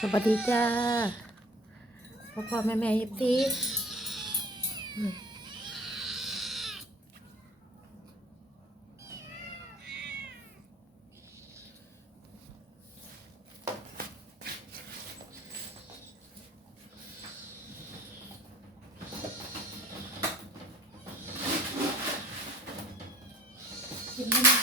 สวัสดีจ้าพ่อพ่อแม่แม่ยิปซีอืมกินไหมเนี่ย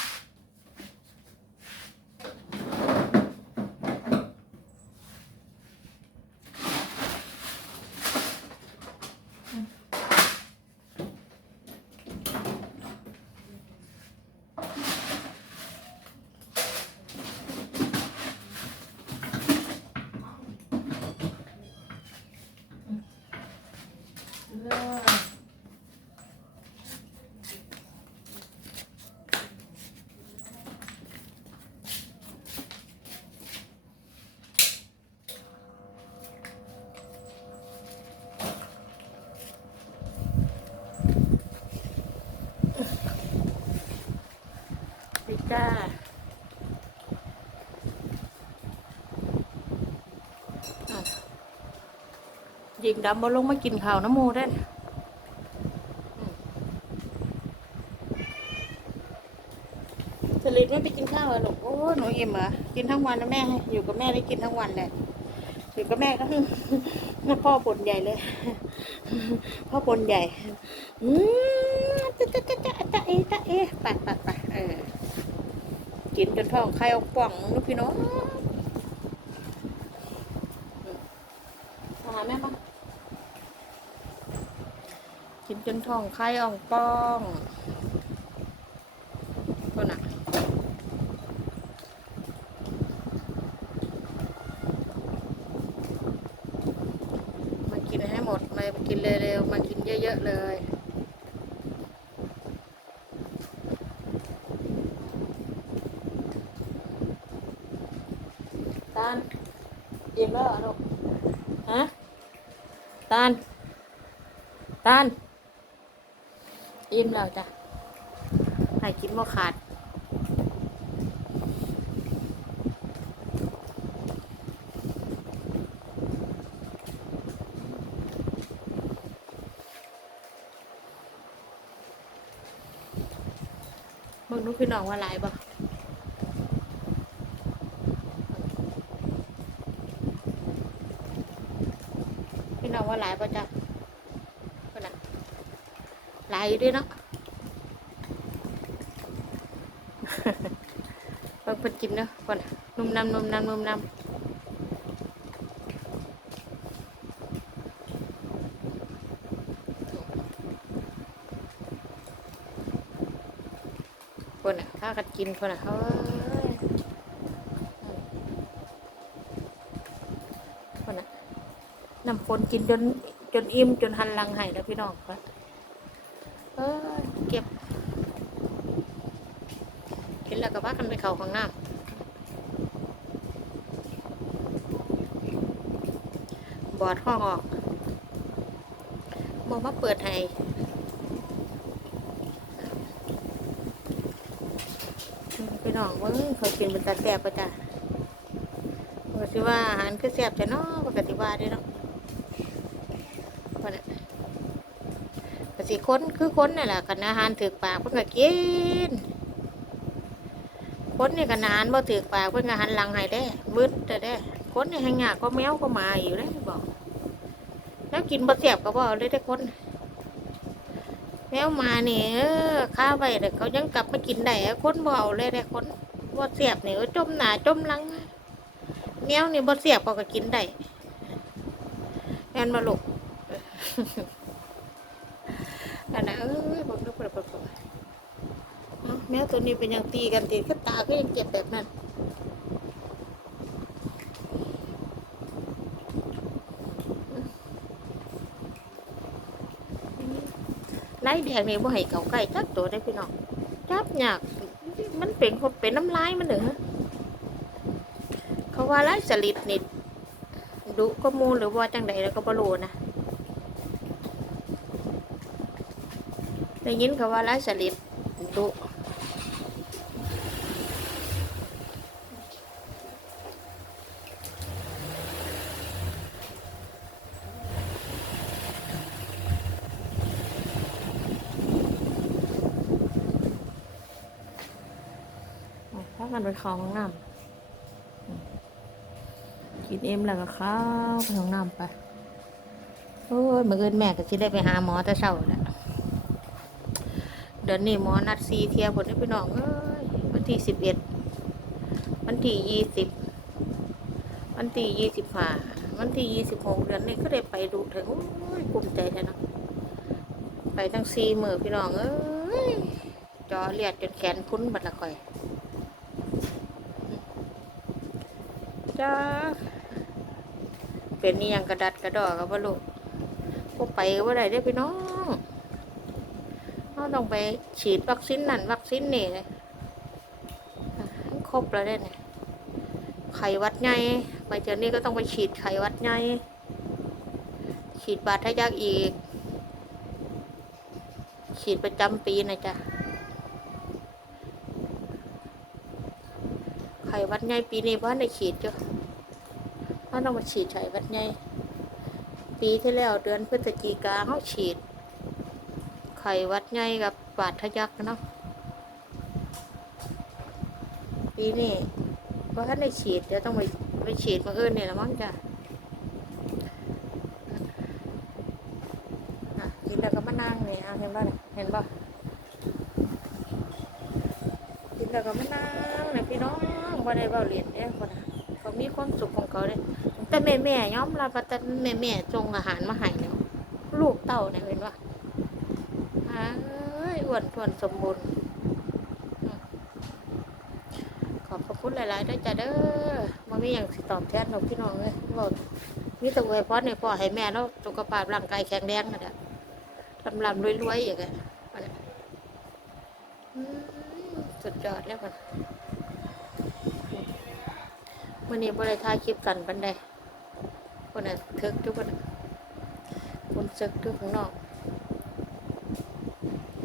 เลิศไป จ้าอะยิ งดำมาลงมากินข้าวน้ำหมูได้อสลิดไม่ไปกินข้าวเหรอลูกโอ้หนูอิ่มเหรอกินทั้งวันนะแม่ให้อยู่กับแม่ได้กินทั้งวันแหละอยู่กับแม่ก็พ่อปนใหญ่เลย พ่อปนใหญ่อืมจะจะจะจะจะเอจะเอไปไปไปเออกินจนท้องไข่ออกป่องลูกพี่น้องมาหาแม่มา กินจนท้องไข่อ่อกป่องคนน่ะมากินให้หมดมากินเร็วๆมากินเยอะๆเลยตาลอิ่มแล้วหรอลูกฮะตาลตาล อิ่มแล้วจ้ะให้กินบ่ขาดมึงรู้พี่น้องว่าหลายบ่พี่น้องว่าหลายบ่จ้ะคนน่ะ หลายอยู่ด้วยเนาะเบิ่งเพิ่นกินเนาะคนน่ะนุ่มนำนุ่มนำนุ่มนำคนน่ะข้ากันกินคนน่ะเฮ้ยคนน่ะน้ำฝนกินจนจนอิ่มจนหันหลังให้แล้วพี่น้องค่ะเกินแล้วก็พากันไปเข้าห้องน้ำบอดห้องออกบอกมาเปิดให้พี่น้องเว้ยเขากินเป็นตาแสบปะจ้ะว่าสิว่าอาหารคือแสบจะเนาะปกติว่าด้เนาะว่าน่ะสิค้นคือค้นนี่แหละกันอาหารถือปากเพิ่นก็กิน คนนี่ก็นานบ่ถือปากเพิ่นก็หันหลังให้ได้มืดแต่ได้คนนี่ให้งากก็แมวก็มาอยู่ได้บอกแล้วกินบ่เสียบก็บ่เอเลยได้คนแมวมานี่เออข้าไว้แต่เขายังกลับมากินได้คนบ่เอาเลยได้คนบ่เสียบนี่ก็จมหนาจมหลังแมวนี่บ่เสียบก็กินได้แม่นมาลูกอันนั้นเอ้ยบอกนึกเปิดเปิดเปิดเอ้า แมวตัวนี้เป็นยังตีกันตีก็ตาก็ยังเจ็บแบบนั้นไล่แดงนี่บ่ให้เขาใกล้จักตัวได้พี่น้องจับยากมันเป็นคนเป็นน้ำลายมันเหรอเขาว่าไล่สลิดนี่ดุก็มูหรือว่าจังใดแล้วก็บรูนะได้ยินเขาว่าไล่สลิดดุ เมันไปเข้าห้องน้ำกินเอ็มแล้วก็เข้าไปห้องน้ำไปโอ้ยมื่อคืนแม่ก็สิได้ไปหาหมอแต่เช้าแหล้วเดี๋ยวนี้หมอนัดซีเทียผลให้พี่น้องเอ้ยวันที่สิบเอ็ดวันที่ยี่สิบวันที่ยี่สิบห้าวันที่ยี่สิบหกเดือนนี้ก็ได้ไปดูถึงโอ้ยภูมิใจแท้นะไปทั้งซีมือพี่น้องเอ้ยจอเลียดจนแขนพุ้นบัดละคอย จ้าเป็นนี่ยังกระดัดกระดอกกับว่าลูกพวกไปว่าไรได้พี่น้องเราต้องไปฉีดวัคซีนนั่นวัคซีนนี่ครบแล้วได้เนี่ยไข้วัดใหญ่ไปเจอนี่ก็ต้องไปฉีดไข้วัดใหญ่ฉีดบาดทะยักอีก ฉีดประจำปีนะจ๊ะ ข้หวัดใหญ่ปีนี้บ้านได้ฉีดจ้ะเราต้องมาฉีดไข้หวัดใหญ่ปีที่แล้วเดือนพฤศจิกาเขาฉีด ไข้หวัดใหญ่กับบาดทะยักเนาะปีนี้ก็ท่านได้ฉีดเดี๋ยวต้องไปไปฉีดมาอื่นเนี่ยละมั้งจ้ะกินแล้วก็มานั่งเนี่ยเห็นป่ะเนี่ยเห็นป่ะกินแล้วก็มานั่งเนี่ยพี่น้อง ว่าได้เบาเรียนเนี่ยคนน่ะเขามีความสุขของเขาเลยแต่แม่แม่ยอมรับว่าแต่แม่แม่จงอาหารมาให้แล้ว ลูกเต่าเนี่ยเห็นว่าเอ้ยอ้วนทวนสมบูรณ์ขอบพระคุณหลายๆด้วยจ้ะเด้อมามีอย่างสิตอบแทนหนูพี่น้องเลยบอกมีแต่อวยพรในพ่อให้แม่แล้วสุขภาพร่างกายแข็งแรงนะเด้อลำลำรวยๆอย่างเงี้ยสุดยอดแล้วมัน วันนี้บริทายคลิปกันบันไดคนน่ะทึกทุกคนน่ะคนซึกทุกข้างนอก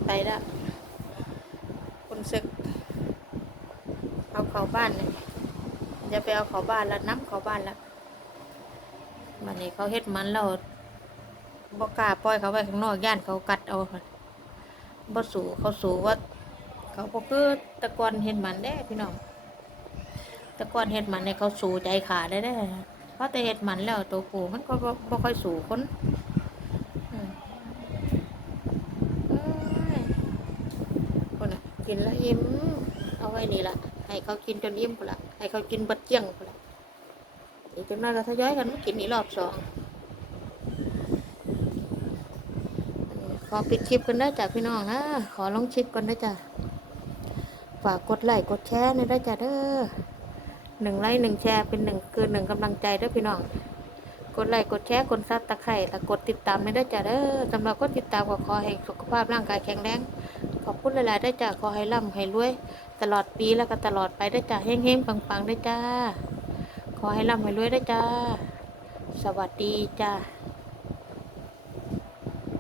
ไปแล้วคนซึก เอาเขาบ้านเนี่ยจะไปเอาเขาบ้านแล้วน้ำเขาบ้านแล้ววันนี้เขาเฮ็ดมันแล้วบกล้าปล่อยเขาไว้ข้างนอกย่านเขากัดเอาค่ะบ่สูเขาสูว่า เขาบ่คือตะกอนเฮ็ดมันเด้พี่น้อง แตะกอนเฮ็ดมันเนี่ยเขาสูใจขาดได้เด้เพราะแต่เห็ดหมันแล้วตัวปูมันก็บ่ค่อยสูคนอืมเอ้ยคนน่ะกินแล้วยิ้ม เอาไว้นี่ละให้เขากินจนยิ้มพุ่นละให้เขากินบัดเจียงพุ่นละอีกจนมาก็ทยอยกันมากินอีกรอบสองขอปิดคลิปกันได้จ้ะพี่น้องนะขอลองชิปกันได้จ้ะฝากกดไลค์กดแชร์หนได้จ้ะเด้อ หนึ่งไลค์หนึ่งแชร์เป็นหนึ่งคือหนึ่งกำลังใจด้อพี่น้อง กดไลค์กดแชร์กดซับตะไคร่และกดติดตามไม่ได้จ้ะเด้อสำหรับกดติดตามก็ขอให้สุขภาพร่างกายแข็งแรงขอบคุณหลายๆได้จ้ะขอให้ร่ำให้รวย ตลอดปีแล้วก็ตลอดไปได้จ้ะเฮงๆปังๆได้จ้า ขอให้ร่ำให้รวยได้จ้า สวัสดีจ้า